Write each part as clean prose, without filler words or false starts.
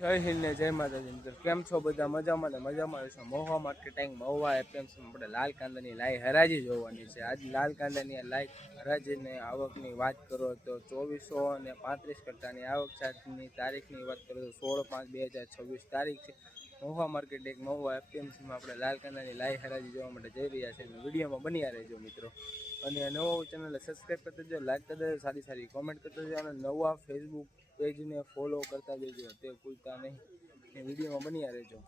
જય હિન્દ ને જય માતાજી મિત્રો, કેમ છો બધા? મજામાં ને મજામાં રહેશો? મહુવા માર્કેટિંગ મહુવા એપીએમસી આપણે લાલ કાંદાની લાઈ હરાજી જોવાની છે. આજ લાલ કાંદાની લાઈ હરાજીની આવકની વાત કરો તો 2435 કટ્ટાની આવક છે. આજની તારીખની વાત કરો તો 16/5/2026 તારીખ છે. મહુવા માર્કેટિંગ મહુવા એપીએમસીમાં આપણે લાલ કાંદાની લાઈ હરાજી જોવા માટે જઈ રહ્યા છે. વિડીયોમાં બન્યા રહેજો મિત્રો. અને નવો ચેનલ સબસ્ક્રાઈબ કરી દેજો, લાઈક કરી દેજો, સારી સારી કોમેન્ટ કરી દેજો અને નવા ફેસબુક પેજને ફોલો કરતા જજો, તે ભૂલતા નહીં. એ વિડીયોમાં બન્યા રહેજો.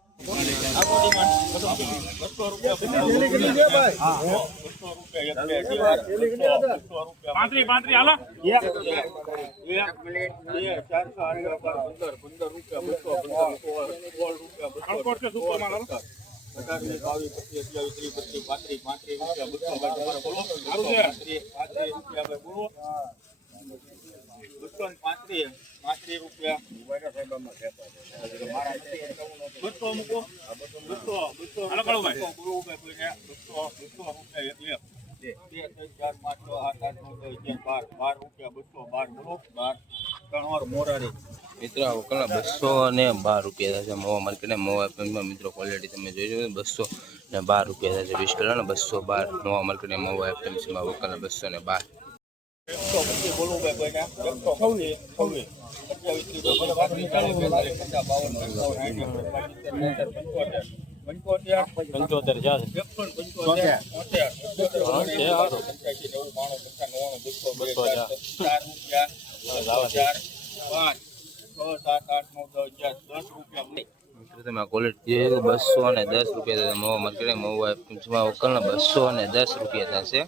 મિત્રો આ વકલના 212 રૂપિયા થશે. મહુવા માર્કેટ મહુવા એપીએમસીમાં મિત્રો ક્વોલિટી તમે જોઈ શકો 212 રૂપિયા થશે. 20 કિલોના 212 મહુવા માર્કેટ મહુવા એપીએમસીમાં વકલના 212. તમે ક્વોલિટી 210 રૂપિયા મહુવા માર્કેટ મહુવા એપીએમસીમાં વકલના 210 રૂપિયા થશે.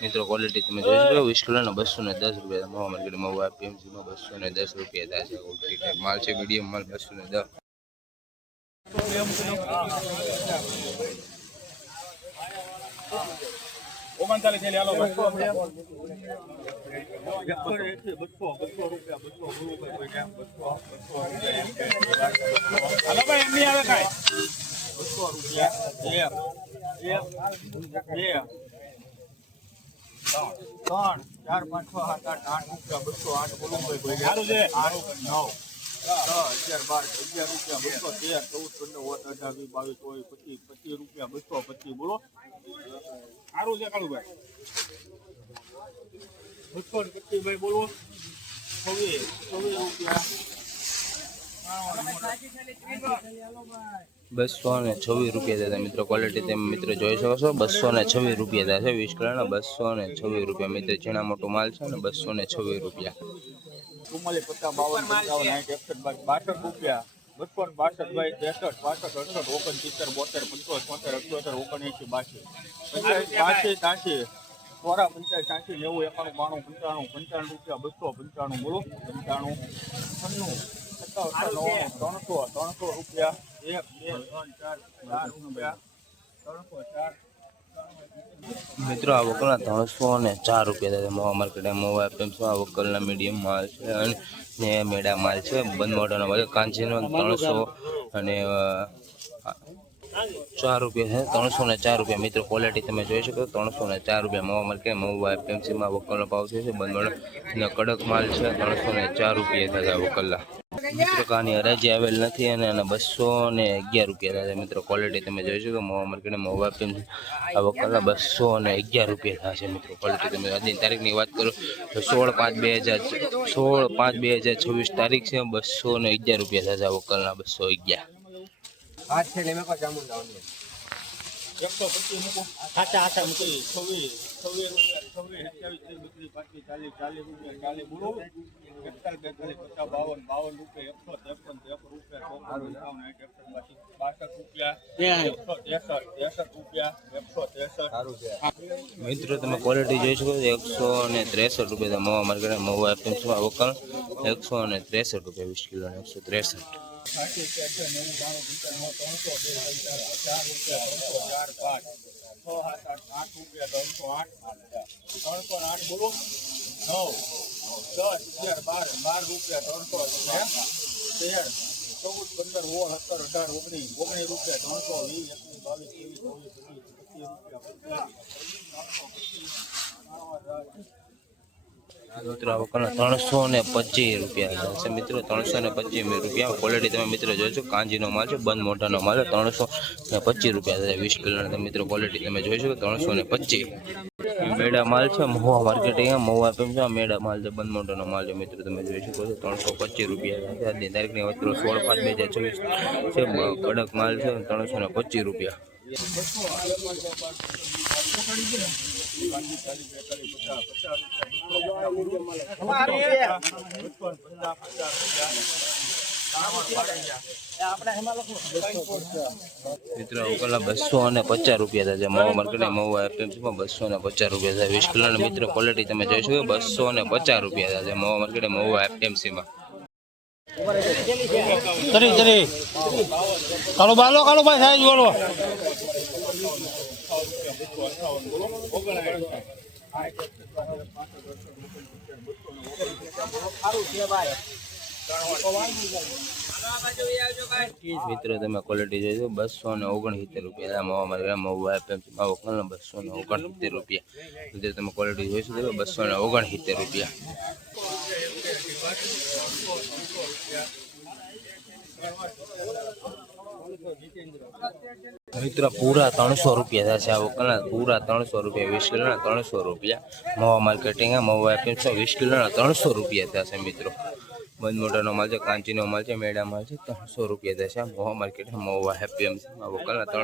મિત્રો ક્વોલિટી તમે જોઈ શકો 20 કિલોના 210 રૂપિયા મહુવા માર્કેટ મહુવા એપીએમસીમાં 210 રૂપિયા થશે. ક્વોલિટી ટાઈપ માલ છે, મીડિયમ માલ 210. બોલો સારું છે કાળુભાઈ 225 બોલો 226 રૂપિયા થશે. મિત્રો ક્વોલિટી તમે મિત્રો જોઈ શકો છો 226 રૂપિયા થશે. 20 કિલોના 226 રૂપિયા. મિત્રો ઝીણા મોટો માલ છે ને 226 રૂપિયા. 44 50 52 55 62 રૂપિયા 62 62 63 62 68 69 70 72 75 સોરા 85 90 91 92 95 રૂપિયા 295 બોલો 95 300 રૂપિયા 1 2 3 4 મિત્રો આ વકલના 304 રૂપિયા થશે. મહુવા માર્કેટ મહુવા એપીએમસીમાં વકલના મીડિયમ માલ છે અને મેડા માલ છે. બંધ મોટાનો માલ કાંચીનો 300 અને 4 રૂપિયા છે. 304 રૂપિયા. મિત્રો ક્વોલિટી તમે જોઈ શકો 304 રૂપિયા મહુવા માર્કેટ મહુવા એપીએમસીમાં વકલનો ભાવ છે. બંધ મોટો કડક માલ છે. 304 રૂપિયા થશે વકલના. મિત્રો કાની હરાજી આવેલ નથી અને 211 રૂપિયા થશે. મિત્રો ક્વોલિટી તમે જોઈ શકો મહુવા માર્કેટ મહુવા એપીએમસી આ વકલના 211 રૂપિયા થશે. મિત્રો ક્વોલિટી તમે આજની તારીખની વાત કરો તો 16/5/2026 તારીખ છે. 211 રૂપિયા થશે વકલના 211. आज से लेमे को जामुन डाउन 125 મૂકો આચા 26 રૂપિયા 40 બોલો 41 50 52 રૂપિયા 153 રૂપિયા 62 રૂપિયા 163 રૂપિયા 163. મિત્રો તમે ક્વોલિટી જોઈ શકો 163 રૂપિયા મહુવા માર્કેટ મહુવા એપીએમસીમાં વકલ 163 રૂપિયા 20 કિલો 163. 308 બોલો 9 10 11 12 રૂપિયા 300 14 15 16 17 18 19 રૂપિયા 320 21 22 23 24 25 રૂપિયા મિત્રો આ વકલના 325 રૂપિયા છે મિત્રો, 325 રૂપિયા. ક્વોલિટી તમે મિત્રો જોઈ શકો, કાંજીનો માલ છે, બંધ મોઢાનો માલ છે, 325 રૂપિયા છે. 20 કિલોના તમે મિત્રો ક્વોલિટી તમે જોઈ શકો, 325. મેડા માલ છે, મહુવા માર્કેટિંગ મહુવા એમ છે. મેડા માલ છે, બંધ મોઢાનો માલ છે મિત્રો, તમે જોઈ શકો છો. 325 રૂપિયા છે. આજની તારીખની વાત કરો 16/5/2024 છે. કડક માલ છે, 325 રૂપિયા. મિત્રો ઉકલના 250 રૂપિયા છે. મહુવા માર્કેટ મહુવા એપીએમસીમાં 250 રૂપિયા છે. 20 કિલોના મિત્રો ક્વોલિટી તમે જોઈ શકો, 250 રૂપિયા છે. મહુવા માર્કેટ મહુવા એપીએમસીમાં. કાલો બાલો કાલો ભાઈ સાહેબ બોલો. મિત્રો તમે ક્વોલિટી જોઈજો, 269 રૂપિયા. મહુવા માર્કેટ મહુવા એપીએમસીમાં વકલના 269 રૂપિયા. મિત્રો તમે ક્વોલિટી જોઈ શકો, 269 રૂપિયા. મિત્રો પૂરા 300 રૂપિયા થશે. આ વકલના પૂરા 300 રૂપિયા. 20 કિલોના 300 રૂપિયા. મહુવા માર્કેટિંગ મહુવા એપીએમસી 20 કિલોના 300 રૂપિયા થશે મિત્રો. બંધ મોટાનો માલ છે, કાંચીનો માલ છે, મેડા માલ છે, 300 રૂપિયા થશે. મહુવા માર્કેટ મહુવા એપીએમસી વકલના 300